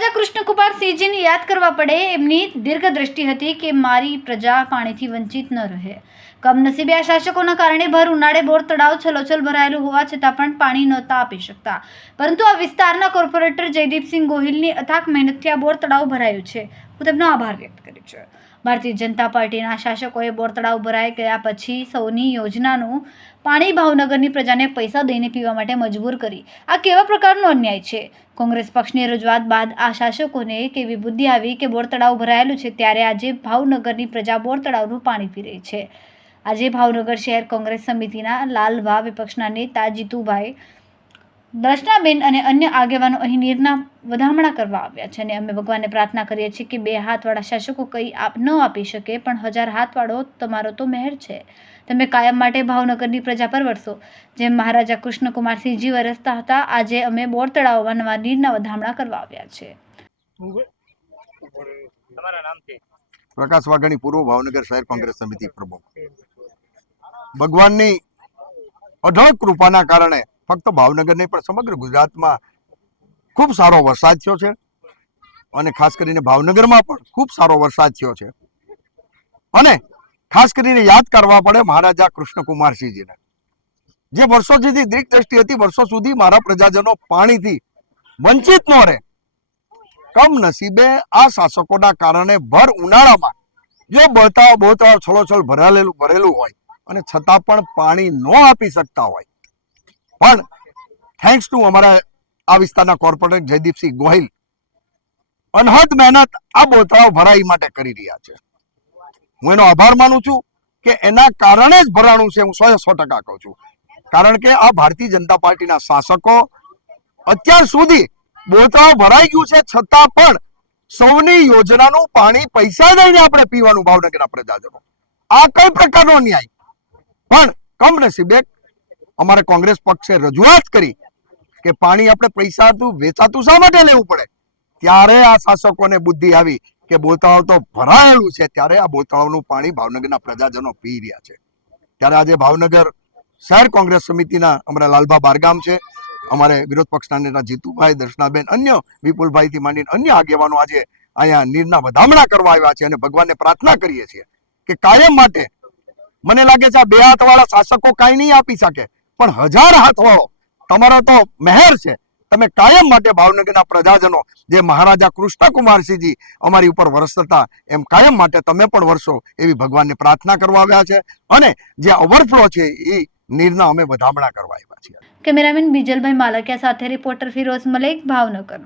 મહારાજા કૃષ્ણકુમારસિંહજીને યાદ કરવા પડે એમની દીર્ઘદ્રષ્ટિ હતી કે મારી પ્રજા પાણીથી વંચિત ન રહે. કમનસીબે આ શાસકોના કારણે ભર ઉનાળે બોર તળાવ છલોછલ ભરાયેલું હોવા છતાં પણ પાણી નહોતા આપી શકતા. પરંતુ આ વિસ્તારના કોર્પોરેટર જયદીપસિંહ ગોહિલની અથાક મહેનતથી આ બોર તળાવ ભરાયું છે. હું તેમનો આભાર વ્યક્ત કરું છું. ભારતીય જનતા પાર્ટીના શાસકોએ બોર તળાવ ભરાઈ ગયા પછી સૌની યોજનાનું પાણી ભાવનગરની પ્રજાને પૈસા દઈને પીવા માટે મજબૂર કરી. આ કેવા પ્રકારનો અન્યાય છે? કોંગ્રેસ પક્ષની રજૂઆત બાદ આ શાસકોને કેવી બુદ્ધિ આવી કે બોર તળાવ ભરાયેલું છે ત્યારે આજે ભાવનગરની પ્રજા બોર તળાવનું પાણી પી રહી છે. આજે ભાવનગર શહેર કોંગ્રેસ સમિતિના લાલવા, વિપક્ષના નેતા જીતુભાઈ, દર્શનાબેન અને અન્ય આગેવાનો અહીં નીરના વધામણા કરવા આવ્યા છે અને અમે ભગવાનને પ્રાર્થના કરીએ છીએ કે 2 હાથવાળા શાસકો કંઈ ન આપી શકે, પણ 1000 હાથવાળો તમારો તો મહેર છે. તમે કાયમ માટે ભાવનગરની પ્રજા પર વરસો. જેમ મહારાજા કૃષ્ણકુમારસિંહજી વરસતા હતા, આજે અમે બોર તળાવમાં નવા નીરના વધામણા કરવા આવ્યા છે. પ્રકાશ વાઘાણી, પૂર્વ ભાવનગર શહેર કોંગ્રેસ સમિતિ પ્રમુખ. ભગવાનની અઢળ કૃપાના કારણે ફક્ત ભાવનગર નહીં પણ સમગ્ર ગુજરાતમાં ખૂબ સારો વરસાદ થયો છે અને ખાસ કરીને ભાવનગરમાં પણ ખૂબ સારો વરસાદ થયો છે. અને ખાસ કરીને યાદ કરવા પડે મહારાજા કૃષ્ણકુમારસિંહજીને, જે વર્ષો સુધી દીર્ઘદ્રષ્ટિ હતી, વર્ષો સુધી મારા પ્રજાજનો પાણીથી વંચિત ન રહે. કમનસીબે આ શાસકોના કારણે ભર ઉનાળામાં જો બોરતળાવ છલોછલ ભરેલું હોય અને છતાં પણ પાણી ન આપી શકતા હોય, પણ થેન્ક્સ ટુ અમારા આ વિસ્તારના કોર્પોરેટર જયદીપસિંહ ગોહિલ અનહદ મહેનત આ બોરતળાવ ભરાઈ માટે કરી રહ્યા છે. હું એનો આભાર માનું છું કે એના કારણે જ ભરાણું છે. હું 100% કહું છું, કારણ કે આ ભારતીય જનતા પાર્ટીના શાસકો અત્યાર સુધી બોરતળાવ ભરાઈ ગયું છે છતાં પણ સૌની યોજનાનું પાણી પૈસા દઈને આપણે પીવાનું ભાવનગરના પ્રજાજનો. આ કઈ પ્રકારનો ન્યાય? પણ કમનસીબે અમારે કોંગ્રેસ પક્ષે રજૂઆત કરી કે પાણી આપણે પૈસાથી વેચાતું શા માટે લેવું પડે, ત્યારે આ શાસકોને બુદ્ધિ આવી કે બોરતળાવ તો ભરાયેલું છે, ત્યારે આ બોરતળાવનું પાણી ભાવનગરના પ્રજાજનો પી રહ્યા છે. ત્યારે આજે ભાવનગર શહેર કોંગ્રેસ સમિતિના અમારા લાલભા બારગામ છે, અમારે વિરોધ પક્ષના નેતા જીતુભાઈ, દર્શનાબેન, અન્ય વિપુલભાઈથી માંડીને અન્ય આગેવાનો આજે અહીંયા નીરના વધામણા કરવા આવ્યા છે અને ભગવાનને પ્રાર્થના કરીએ છીએ કે કાયમ માટે, મને લાગે છે આ 2 હાથવાળા શાસકો કાંઈ નહીં આપી શકે, પણ 1000 હાથવાળો તમારો તો મહેર છે. તમે કાયમ માટે ભાવનગરના પ્રજાજનો, જે મહારાજા કૃષ્ણકુમારસિંહજી અમારી ઉપર વરસતા એમ કાયમ માટે તમે પણ વરસો એવી ભગવાનને પ્રાર્થના કરવા આવ્યા છે અને જે ઓવરફ્લો છે એ નીરના અમે વધામણા કરવા આવ્યા છીએ. કેમેરામેન બીજલભાઈ માલકિયા સાથે રિપોર્ટર ફિરોઝ મલેક, ભાવનગર.